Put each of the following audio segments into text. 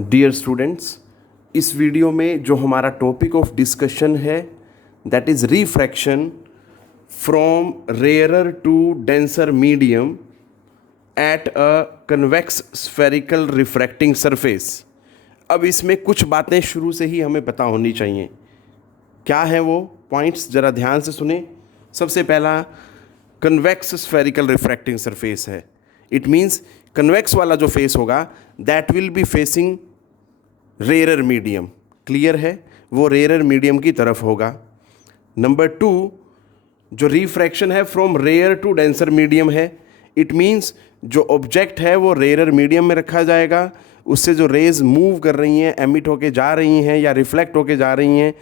Dear students, इस video में जो हमारा टॉपिक ऑफ डिस्कशन है that is refraction from rarer to denser medium at a convex spherical refracting surface. अब इसमें कुछ बातें शुरू से ही हमें पता होनी चाहिए। क्या है वो पॉइंट्स, ज़रा ध्यान से सुने। सबसे पहला कन्वेक्स स्फेरिकल रिफ्रैक्टिंग सरफेस है। इट मीन्स कन्वेक्स वाला जो फेस होगा that will be facing rarer medium. Clear है, वो रेयरर मीडियम की तरफ होगा। नंबर टू, जो रिफ्रैक्शन है from rare to denser medium है। इट मीन्स जो ऑब्जेक्ट है वो रेयरर मीडियम में रखा जाएगा, उससे जो रेज मूव कर रही हैं, एमिट होके जा रही हैं या रिफ्लेक्ट होके जा रही हैं,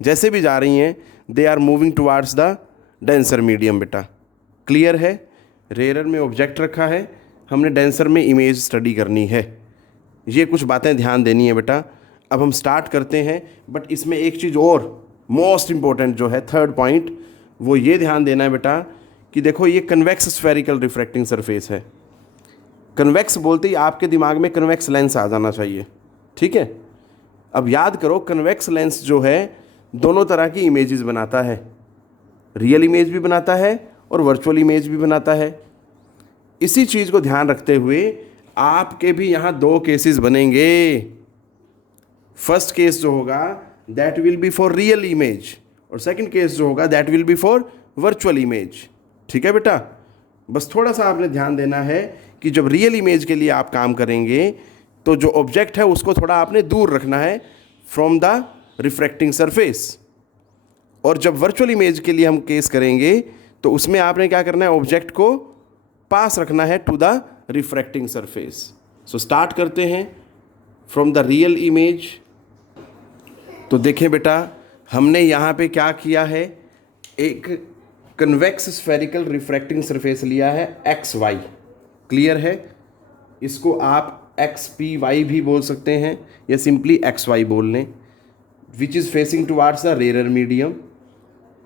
जैसे भी जा रही हैं, they are moving towards the denser medium. बेटा क्लियर है, रेयरर में ऑब्जेक्ट रखा है, हमने डेंसर में इमेज स्टडी करनी है। ये कुछ बातें ध्यान देनी है बेटा। अब हम स्टार्ट करते हैं, बट इसमें एक चीज़ और मोस्ट इम्पॉर्टेंट जो है थर्ड पॉइंट, वो ये ध्यान देना है बेटा कि देखो ये कन्वेक्स स्फेरिकल रिफ्रैक्टिंग सरफेस है। कन्वेक्स बोलते ही आपके दिमाग में कन्वेक्स लेंस आ जाना चाहिए, ठीक है। अब याद करो, कन्वेक्स लेंस जो है दोनों तरह की इमेजेस बनाता है, रियल इमेज भी बनाता है और वर्चुअल इमेज भी बनाता है। इसी चीज़ को ध्यान रखते हुए आपके भी यहाँ दो केसेस बनेंगे। फर्स्ट केस जो होगा that will B for real image और सेकंड केस जो होगा that will B for virtual image. ठीक है बेटा, बस थोड़ा सा आपने ध्यान देना है कि जब रियल इमेज के लिए आप काम करेंगे तो जो ऑब्जेक्ट है उसको थोड़ा आपने दूर रखना है फ्रॉम द रिफ्रैक्टिंग सरफेस, और जब वर्चुअल इमेज के लिए हम केस करेंगे तो उसमें आपने क्या करना है, ऑब्जेक्ट को पास रखना है to the refracting surface. So start करते हैं फ्रॉम द रियल इमेज। तो देखें बेटा, हमने यहाँ पे क्या किया है, एक कन्वेक्स स्फेरिकल रिफ्रैक्टिंग सरफेस लिया है एक्स वाई। क्लियर है, इसको आप एक्स पी वाई भी बोल सकते हैं या सिंपली एक्स वाई बोल लें, which is facing towards the rarer medium.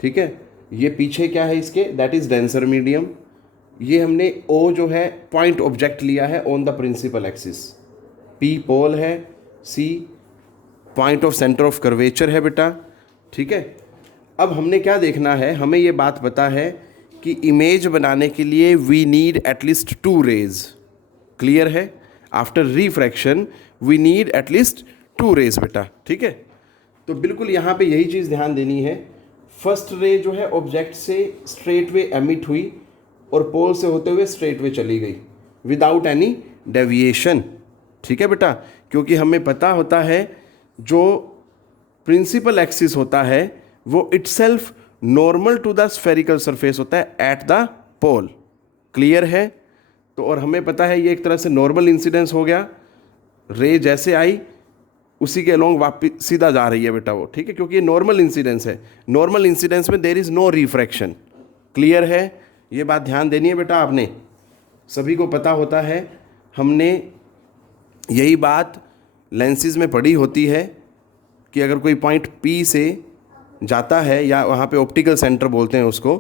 ठीक है, ये पीछे क्या है इसके, दैट इज़ डेंसर मीडियम। ये हमने ओ जो है पॉइंट ऑब्जेक्ट लिया है on the principal axis, P pole है, C point of centre of curvature है बेटा। ठीक है, अब हमने क्या देखना है, हमें ये बात पता है कि इमेज बनाने के लिए we need at least two rays. Clear है, after refraction we need at least two rays बेटा। ठीक है, तो बिल्कुल यहाँ पे यही चीज़ ध्यान देनी है। फर्स्ट रे जो है ऑब्जेक्ट से स्ट्रेट वे एमिट हुई और पोल से होते हुए स्ट्रेट वे चली गई विदाउट एनी डेविएशन। ठीक है बेटा, क्योंकि हमें पता होता है जो प्रिंसिपल एक्सिस होता है वो itself normal to the spherical surface होता है एट द पोल। क्लियर है, तो और हमें पता है ये एक तरह से नॉर्मल इंसिडेंस हो गया, रे जैसे आई उसी के अलोंग वापिस सीधा जा रही है बेटा वो। ठीक है, क्योंकि ये नॉर्मल इंसिडेंस है, नॉर्मल इंसिडेंस में there is no refraction. Clear है, ये बात ध्यान देनी है बेटा, आपने सभी को पता होता है, हमने यही बात लेंसेज में पढ़ी होती है कि अगर कोई पॉइंट P से जाता है या वहाँ पे ऑप्टिकल सेंटर बोलते हैं उसको,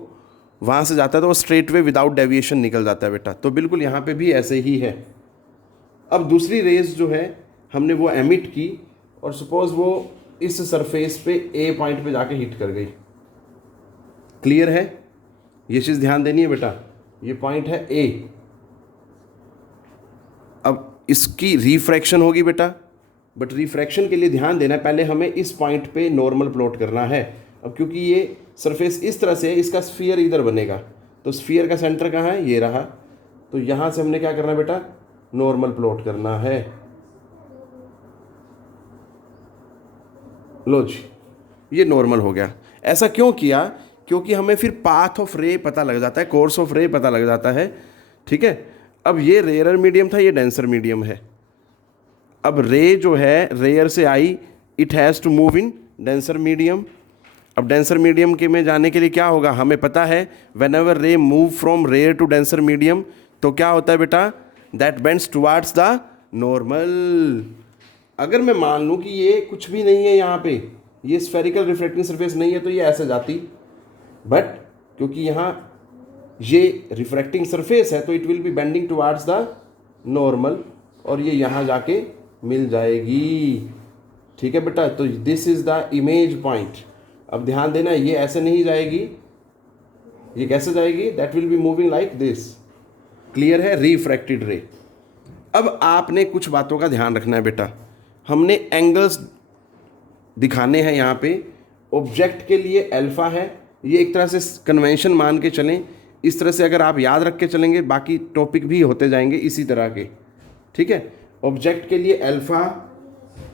वहाँ से जाता है तो वो स्ट्रेट वे विदाउट डेविएशन निकल जाता है बेटा। तो बिल्कुल यहाँ पे भी ऐसे ही है। अब दूसरी रेज जो है हमने वो एमिट की और सपोज वो इस सरफेस पे A पॉइंट पे जाके हिट कर गई। क्लियर है, ये चीज़ ध्यान देनी है बेटा, ये पॉइंट है A। अब इसकी रिफ्रैक्शन होगी बेटा, बट रिफ्रैक्शन के लिए ध्यान देना है, पहले हमें इस पॉइंट पे नॉर्मल प्लॉट करना है। अब क्योंकि ये सरफेस इस तरह से है, इसका स्फीयर इधर बनेगा, तो स्फीयर का सेंटर कहाँ है, ये रहा। तो यहाँ से हमने क्या करना है बेटा, नॉर्मल प्लॉट करना है। लो जी, ये नॉर्मल हो गया। ऐसा क्यों किया, क्योंकि हमें फिर पाथ ऑफ रे पता लग जाता है, कोर्स ऑफ रे पता लग जाता है। ठीक है, अब ये रेयरर मीडियम था, ये डेंसर मीडियम है। अब रे जो है रेयर से आई, it has to move in denser medium. अब डेंसर मीडियम के में जाने के लिए क्या होगा, हमें पता है whenever ray move from rare to denser medium तो क्या होता है बेटा, that bends towards the normal. अगर मैं मान लूँ कि ये कुछ भी नहीं है, यहाँ पे ये स्फेरिकल रिफ्रैक्टिंग सरफेस नहीं है, तो ये ऐसे जाती, बट क्योंकि यहाँ ये रिफ्रैक्टिंग सरफेस है तो it will be bending towards the normal, और ये यहाँ जाके मिल जाएगी। ठीक है बेटा, तो this is the image point. अब ध्यान देना, ये ऐसे नहीं जाएगी, ये कैसे जाएगी, that will be moving like this. Clear है, रिफ्रैक्टेड रे। अब आपने कुछ बातों का ध्यान रखना है बेटा, हमने एंगल्स दिखाने हैं यहाँ पे। ऑब्जेक्ट के लिए अल्फा है, ये एक तरह से कन्वेंशन मान के चलें। इस तरह से अगर आप याद रख के चलेंगे बाकी टॉपिक भी होते जाएंगे इसी तरह के। ठीक है, ऑब्जेक्ट के लिए अल्फा,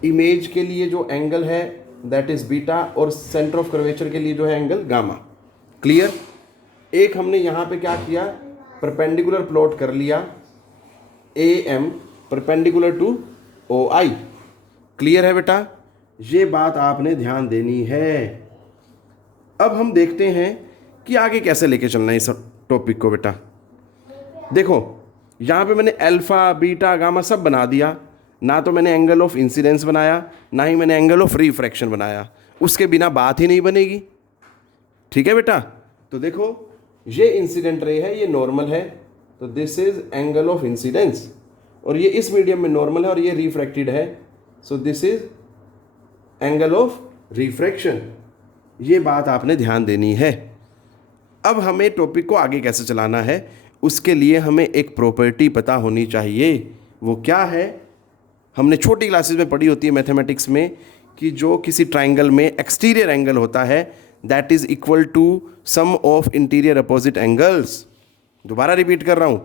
इमेज के लिए जो एंगल है दैट इज बीटा, और सेंटर ऑफ कर्वेचर के लिए जो है एंगल गामा। क्लियर। एक हमने यहाँ पे क्या किया, परपेंडिकुलर प्लॉट कर लिया, A M perpendicular to O I. Clear है बेटा, ये बात आपने ध्यान देनी है। अब हम देखते हैं कि आगे कैसे लेके चलना है इस टॉपिक को बेटा। देखो यहाँ पे मैंने अल्फा बीटा गामा सब बना दिया, ना तो मैंने एंगल ऑफ इंसिडेंस बनाया, ना ही मैंने एंगल ऑफ रिफ्रैक्शन बनाया, उसके बिना बात ही नहीं बनेगी। ठीक है बेटा, तो देखो ये इंसिडेंट रे है, ये नॉर्मल है, तो this is angle of incidence, और ये इस मीडियम में नॉर्मल है और ये रिफ्रैक्टेड है, so this is angle of refraction. ये बात आपने ध्यान देनी है। अब हमें टॉपिक को आगे कैसे चलाना है, उसके लिए हमें एक प्रॉपर्टी पता होनी चाहिए। वो क्या है, हमने छोटी क्लासेस में पढ़ी होती है मैथमेटिक्स में, कि जो किसी ट्राइंगल में एक्सटीरियर एंगल होता है that is equal to sum of interior opposite angles. दोबारा रिपीट कर रहा हूँ,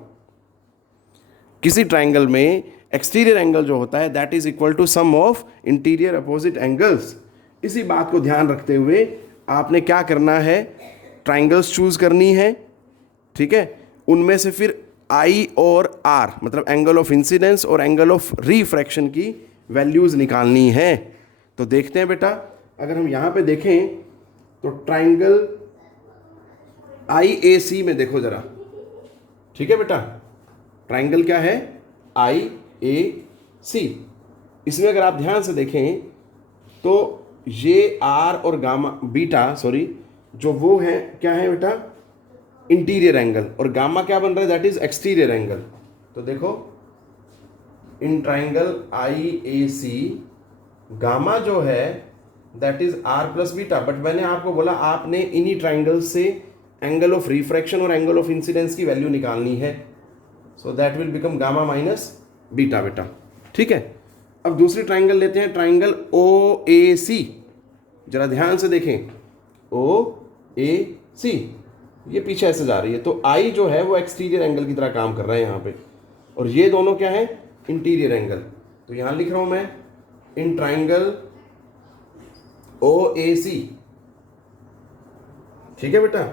किसी ट्राइंगल में एक्सटीरियर एंगल जो होता है that is equal to sum of interior opposite angles. इसी बात को ध्यान रखते हुए आपने क्या करना है, ट्राइंगल्स चूज करनी है। ठीक है, उनमें से फिर आई और आर मतलब एंगल ऑफ इंसिडेंस और एंगल ऑफ रिफ्रैक्शन की वैल्यूज निकालनी है। तो देखते हैं बेटा, अगर हम यहाँ पे देखें तो ट्राइंगल आई ए सी में देखो जरा। ठीक है बेटा, ट्राइंगल क्या है, आई ए सी। इसमें अगर आप ध्यान से देखें तो ये आर और गामा बीटा सॉरी जो वो है क्या है बेटा, इंटीरियर एंगल, और गामा क्या बन रहा है, दैट इज एक्सटीरियर एंगल। तो देखो in triangle I A C gamma जो है that is R plus beta, but मैंने आपको बोला आपने इन्हीं ट्राइंगल से एंगल ऑफ रिफ्रैक्शन और एंगल ऑफ इंसिडेंस की वैल्यू निकालनी है, so that will become gamma minus beta बेटा। ठीक है, अब दूसरी ट्राइंगल लेते हैं, ट्राइंगल ओ ए सी। जरा ध्यान से देखें, ओ ए सी ये पीछे ऐसे जा रही है, तो आई जो है वो एक्सटीरियर एंगल की तरह काम कर रहा है यहाँ पे, और ये दोनों क्या है, इंटीरियर एंगल। तो यहाँ लिख रहा हूँ मैं इन ट्राइंगल ओ ए सी। ठीक है बेटा,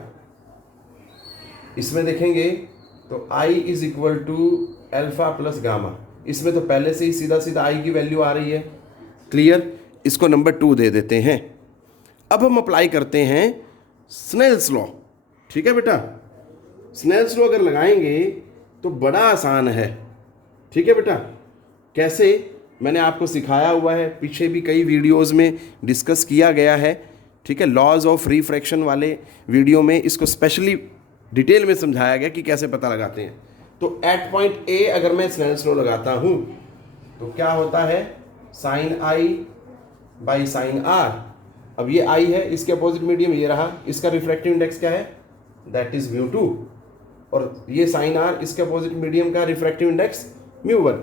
इसमें देखेंगे तो I is equal to alpha plus gamma. इसमें तो पहले से ही सीधा सीधा I की वैल्यू आ रही है। क्लियर, इसको नंबर 2 दे देते हैं। अब हम अप्लाई करते हैं स्नेल्स लॉ। ठीक है बेटा, स्नेल्स लॉ अगर लगाएंगे तो बड़ा आसान है। ठीक है बेटा, कैसे, मैंने आपको सिखाया हुआ है, पीछे भी कई वीडियोस में डिस्कस किया गया है। ठीक है, लॉज ऑफ रिफ्रैक्शन वाले वीडियो में इसको स्पेशली डिटेल में समझाया गया कि कैसे पता लगाते हैं। तो एट पॉइंट ए अगर मैं स्नेल्स लॉ लगाता हूं तो क्या होता है, sine I by sine R. अब ये आई है, इसके अपोजिट मीडियम ये रहा, इसका रिफ्रैक्टिव इंडेक्स क्या है, दैट इज म्यू 2, और ये साइन आर इसके अपोजिट मीडियम का रिफ्रैक्टिव इंडेक्स म्यू 1।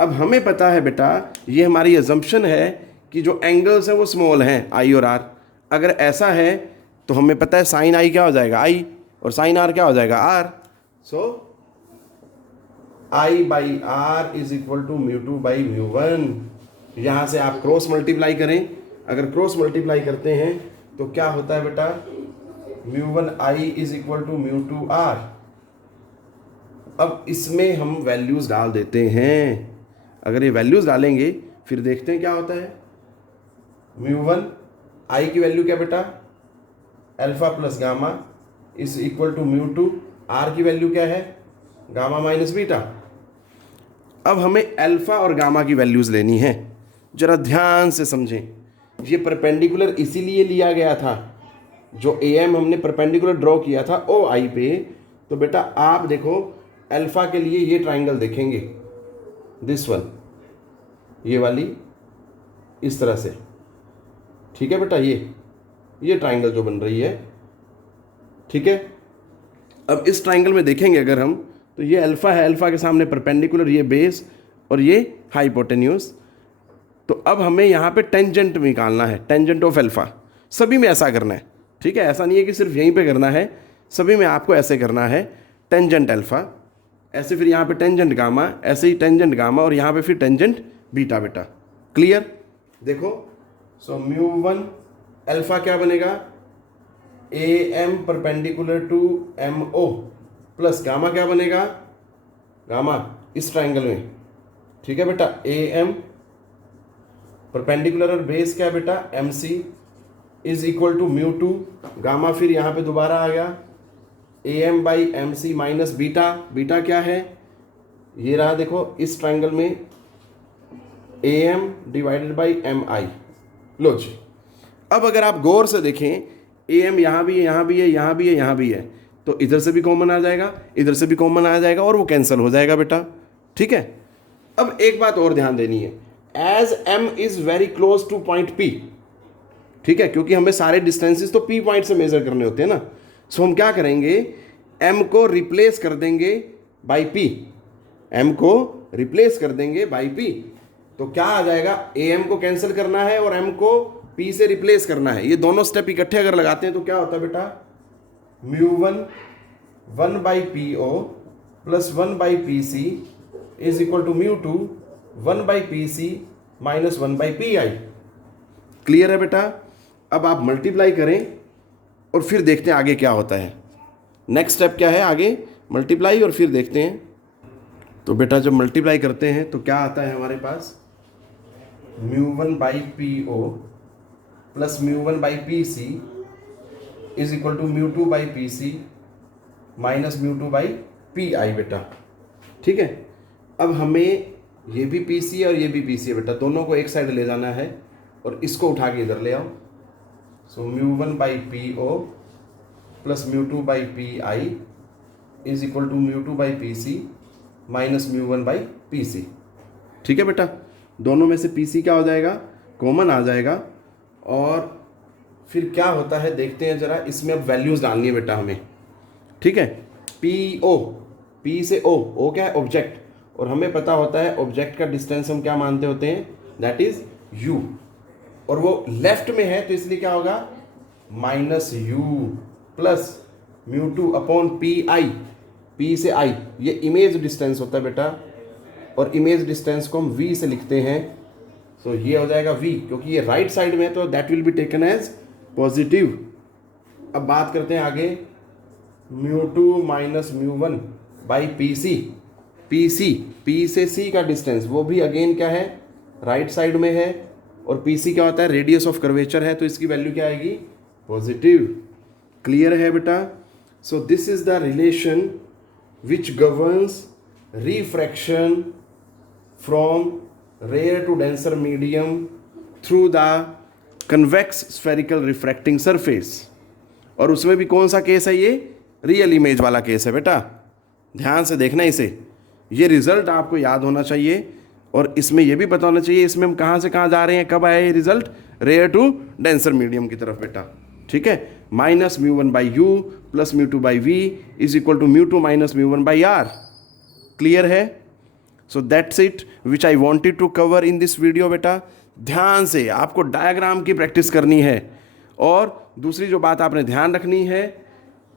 अब हमें पता है बेटा, ये हमारी अजम्पशन है कि जो एंगल्स हैं वो स्मॉल हैं आई और आर। अगर ऐसा है तो हमें पता है साइन आई क्या हो जाएगा आई, और साइन आर क्या हो जाएगा R. So I by R is equal to mu 2 by mu 1। यहाँ से आप क्रॉस मल्टीप्लाई करें, अगर क्रॉस मल्टीप्लाई करते हैं तो क्या होता है बेटा, mu 1 I is equal to mu 2 R. अब इसमें हम वैल्यूज डाल देते हैं। अगर ये वैल्यूज डालेंगे फिर देखते हैं क्या होता है। म्यू 1 आई की वैल्यू क्या बेटा, alpha plus gamma is equal to mu 2, R की वैल्यू क्या है, गामा माइनस बीटा। अब हमें अल्फा और गामा की वैल्यूज लेनी है। जरा ध्यान से समझें, ये परपेंडिकुलर इसीलिए लिया गया था, जो ए एम हमने परपेंडिकुलर ड्रॉ किया था ओ आई पे। तो बेटा आप देखो अल्फा के लिए ये ट्राइंगल देखेंगे, दिस वन, ये वाली इस तरह से, ठीक है बेटा, ये ट्राइंगल जो बन रही है, ठीक है। अब इस ट्राइंगल में देखेंगे अगर हम, तो ये अल्फ़ा है, अल्फ़ा के सामने परपेंडिकुलर, ये बेस और ये हाइपोटेन्यूज। तो अब हमें यहाँ पे टेंजेंट निकालना है, टेंजेंट ऑफ अल्फ़ा। सभी में ऐसा करना है, ठीक है, ऐसा नहीं है कि सिर्फ यहीं पे करना है, सभी में आपको ऐसे करना है, टेंजेंट अल्फ़ा, ऐसे फिर यहाँ पे टेंजेंट गामा, ऐसे ही टेंजेंट गामा और यहाँ पे फिर टेंजेंट बीटा बेटा। क्लियर? देखो, सो म्यू वन अल्फ़ा क्या बनेगा, A M perpendicular to M O plus gamma क्या बनेगा, गामा इस ट्राइंगल में, ठीक है बेटा, ए एम परपेंडिकुलर और बेस क्या बेटा, M C is equal to mu two, gamma फिर यहाँ पे दोबारा आ गया A M by M C minus beta, beta क्या है, ये रहा देखो इस ट्राइंगल में A M divided by M I. लो जी, अब अगर आप गौर से देखें, ए एम यहाँ भी है, यहाँ भी है, यहाँ भी है, यहाँ भी है, तो इधर से भी कॉमन आ जाएगा, इधर से भी कॉमन आ जाएगा और वो कैंसिल हो जाएगा बेटा, ठीक है। अब एक बात और ध्यान देनी है, as M is very close to point P, ठीक है, क्योंकि हमें सारे डिस्टेंसेस तो पी पॉइंट से मेजर करने होते हैं ना। सो हम क्या करेंगे, एम को रिप्लेस कर देंगे बाई पी, एम को रिप्लेस कर देंगे बाई पी, तो क्या आ जाएगा, ए एम को कैंसिल करना है और एम को पी से रिप्लेस करना है। ये दोनों स्टेप इकट्ठे अगर लगाते हैं तो क्या होता है बेटा, mu one 1 by P O plus 1 by P C is equal to mu two 1 by P C minus 1 by P I. Clear है बेटा? अब आप मल्टीप्लाई करें और फिर देखते हैं आगे क्या होता है। नेक्स्ट स्टेप क्या है, आगे मल्टीप्लाई और फिर देखते हैं। तो बेटा जब मल्टीप्लाई करते हैं तो क्या आता है हमारे पास, mu one by P O plus mu one by P C is equal to mu two by P C minus mu two by P I बेटा, ठीक है। अब हमें ये भी पी सी और ये भी पी सी है बेटा, दोनों को एक साइड ले जाना है और इसको उठा के इधर ले आओ। So mu one by P O plus mu two by P I is equal to mu two by P C minus mu one by P C, ठीक है बेटा। दोनों में से पी सी क्या हो जाएगा, कॉमन आ जाएगा। और फिर क्या होता है देखते हैं जरा, इसमें अब वैल्यूज़ डालनी है बेटा हमें, ठीक है। पी ओ, पी से ओ क्या है, ऑब्जेक्ट, और हमें पता होता है ऑब्जेक्ट का डिस्टेंस हम क्या मानते होते हैं, दैट इज यू, और वो लेफ्ट में है तो इसलिए क्या होगा, minus you plus mu two upon P I, P से आई ये इमेज डिस्टेंस होता है बेटा, और इमेज डिस्टेंस को हम वी से लिखते हैं। सो ये हो जाएगा वी, क्योंकि ये राइट साइड में है तो that will be taken as positive. अब बात करते हैं आगे, mu two minus mu one by P C, P C, P से सी का डिस्टेंस वो भी अगेन क्या है, राइट साइड में है, और पी सी क्या होता है, रेडियस ऑफ कर्वेचर है, तो इसकी वैल्यू क्या आएगी, पॉजिटिव। क्लियर है बेटा? So this is the relation which governs refraction from rare to denser medium through the convex spherical refracting surface। और उसमें भी कौन सा केस है, ये रियल इमेज वाला केस है बेटा, ध्यान से देखना इसे, ये रिजल्ट आपको याद होना चाहिए और इसमें ये भी पता होना चाहिए इसमें हम कहाँ से कहाँ जा रहे हैं, कब आया ये result, rare to denser medium की तरफ बेटा, ठीक है। Minus mu one by U plus mu two by V is equal to mu two minus mu one by R. Clear है? So that's it which I wanted to cover in this video बेटा। ध्यान से आपको diagram की practice करनी है, और दूसरी जो बात आपने ध्यान रखनी है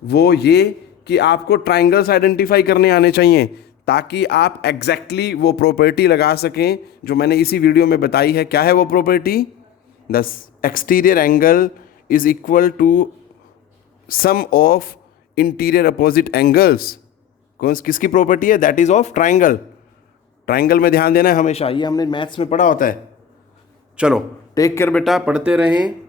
वो ये कि आपको ट्राइंगल्स आइडेंटिफाई करने आने चाहिए, ताकि आप एग्जैक्टली वो प्रॉपर्टी लगा सकें जो मैंने इसी वीडियो में बताई है। क्या है वो property? The exterior angle is equal to sum of interior opposite angles. कौन किसकी प्रॉपर्टी है? That is of triangle. Triangle में ध्यान देना है हमेशा, ये हमने मैथ्स में पढ़ा होता है। चलो टेक केयर बेटा, पढ़ते रहें।